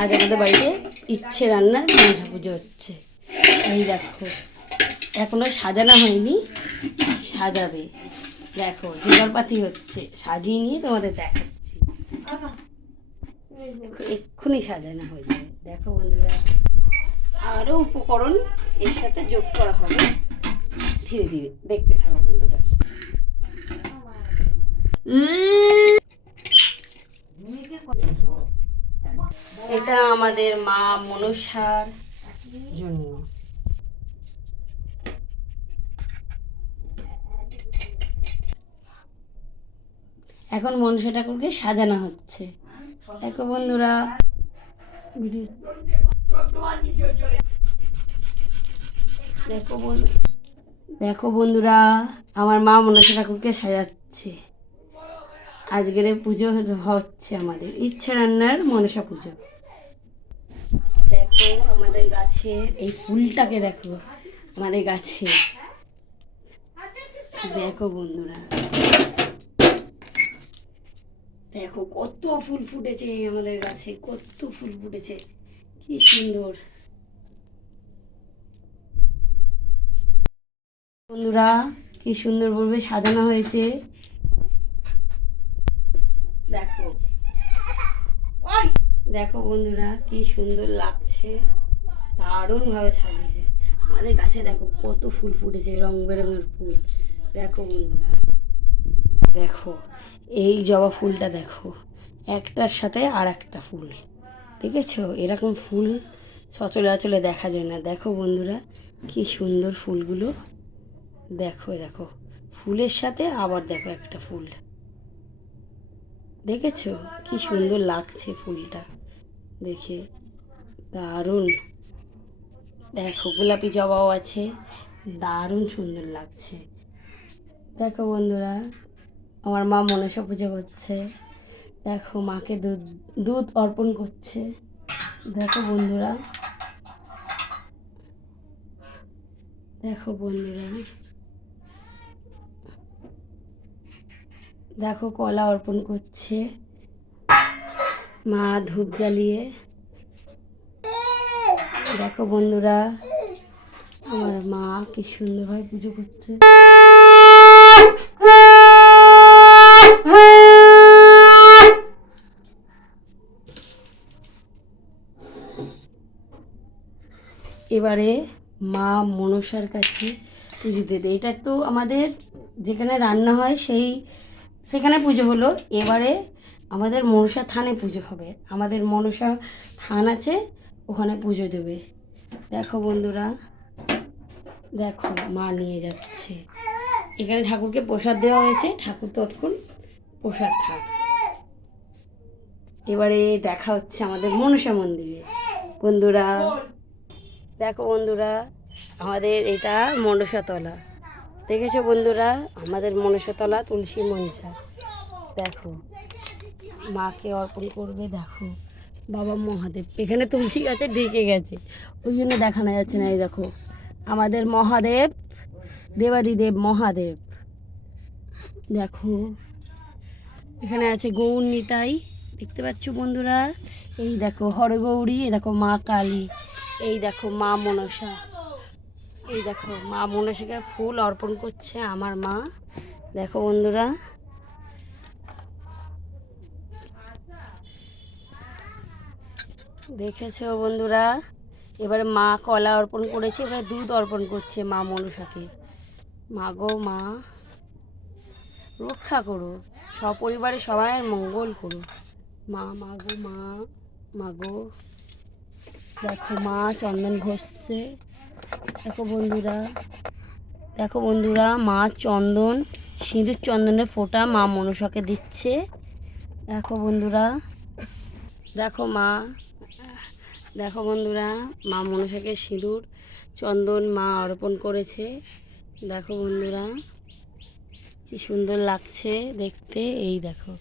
আজ আমাদের বাড়িতে ইচ্ছে রান্নার মনসা পুজো হচ্ছে। এই দেখো এখনও সাজানো হয়নি সাজাবে। দেখো জোগাড়পাতি হচ্ছে সাজিয়ে নিয়ে তোমাদের দেখাচ্ছি। দেখো, এক্ষুনি সাজানো হয়ে যাবে। দেখো বন্ধুরা আরও উপকরণ এর সাথে যোগ করা হবে। ধীরে ধীরে দেখতে থাকো বন্ধুরা। এটা আমাদের মা মনসার জন্য। এখন মনসা ঠাকুরকে সাজানো হচ্ছে। দেখো বন্ধুরা। দেখো দেখো বন্ধুরা, আমার মা মনসা ঠাকুরকে সাজাচ্ছে। আজকের পুজো হচ্ছে আমাদের ইচ্ছা রান্নার মনসা পুজো। দেখো আমাদের গাছের এই ফুলটাকে দেখো, আমাদের গাছে। দেখো বন্ধুরা। দেখো কত ফুল ফুটেছে আমাদের গাছে, কত ফুল ফুটেছে। কি সুন্দর। বন্ধুরা, কি সুন্দর ভাবে সাজানো হয়েছে দেখো দেখো বন্ধুরা, কি সুন্দর লাগছে। দারুণ ভাবে সাজিয়েছে। আমাদের গাছে দেখো কত ফুল ফুটেছে, রং বেরঙের ফুল। দেখো বন্ধুরা, দেখো, এই জবা ফুলটা দেখো। একটার সাথে আর একটা ফুল। দেখেছ? এরকম ফুল সচলাচলে দেখা যায় না। দেখো বন্ধুরা, কি সুন্দর ফুলগুলো। দেখো দেখো। ফুলের সাথে আবার দেখো একটা ফুল। দেখেছ? কি সুন্দর লাগছে ফুলটা। দেখে দারুণ। দেখো, গোলাপি জবাও আছে। দারুণ সুন্দর লাগছে। দেখো বন্ধুরা, আমার মা মনসা পুজো করছে। দেখো, মাকে দুধ দুধ অর্পণ করছে। দেখো বন্ধুরা। দেখো বন্ধুরা। দেখো কলা অর্পণ করছে। মা ধূপ জ্বালিয়ে। দেখো বন্ধুরা, আমার মা কি সুন্দরভাবে পুজো করছে। এবারে মা মনসার কাছে পুজো দেবে এটা একটু আমাদের যেখানে রান্না হয় সেই সেখানে পুজো হলো। এবারে আমাদের মনসা থানে পুজো হবে। আমাদের মনসা থান আছে, ওখানে পুজো দেবে। দেখো বন্ধুরা, দেখো মা নিয়ে যাচ্ছে। এখানে ঠাকুরকে প্রসাদ দেওয়া হয়েছে, ঠাকুর তৎক্ষণ প্রসাদ খাক এবারে দেখা হচ্ছে আমাদের মনসা মন্দিরে। বন্ধুরা, দেখো বন্ধুরা, আমাদের এটা মনসাতলা। দেখেছ বন্ধুরা? আমাদের মনসাতলা তুলসী মঞ্চা দেখো, মাকে অর্পণ করবে, দেখো, বাবা মহাদেব। এখানে তুলসী গাছে ঢেকে গেছে। ওই জন্য দেখানো যাচ্ছে না, এই দেখো। আমাদের মহাদেব, দেবাদিদেব মহাদেব। দেখো, এখানে আছে গৌর নিতাই। দেখতে পাচ্ছ বন্ধুরা? এই দেখো, হরগৌরী, এই দেখো মা কালী। এই দেখো মা মনসা। এই দেখো, মা মনসাকে ফুল অর্পণ করছে আমার মা। দেখো বন্ধুরা। দেখেছ বন্ধুরা? এবারে মা কলা অর্পণ করেছে, এবারে দুধ অর্পণ করছে মা মনসাকে। মা গো মা, রক্ষা করো। সপরিবারে সবাই মঙ্গল করো। মা মা গো মা মা গো। দেখো মা চন্দন ঘষছে। দেখো বন্ধুরা দেখো বন্ধুরা, মা চন্দন, সিঁদুর চন্দনের ফোঁটা মা মনসাকে দিচ্ছে। দেখো বন্ধুরা, দেখো মা, দেখো বন্ধুরা, মা মনসাকে সিঁদুর চন্দন মা অর্পণ করেছে। দেখো বন্ধুরা, কি সুন্দর লাগছে দেখতে, এই দেখো।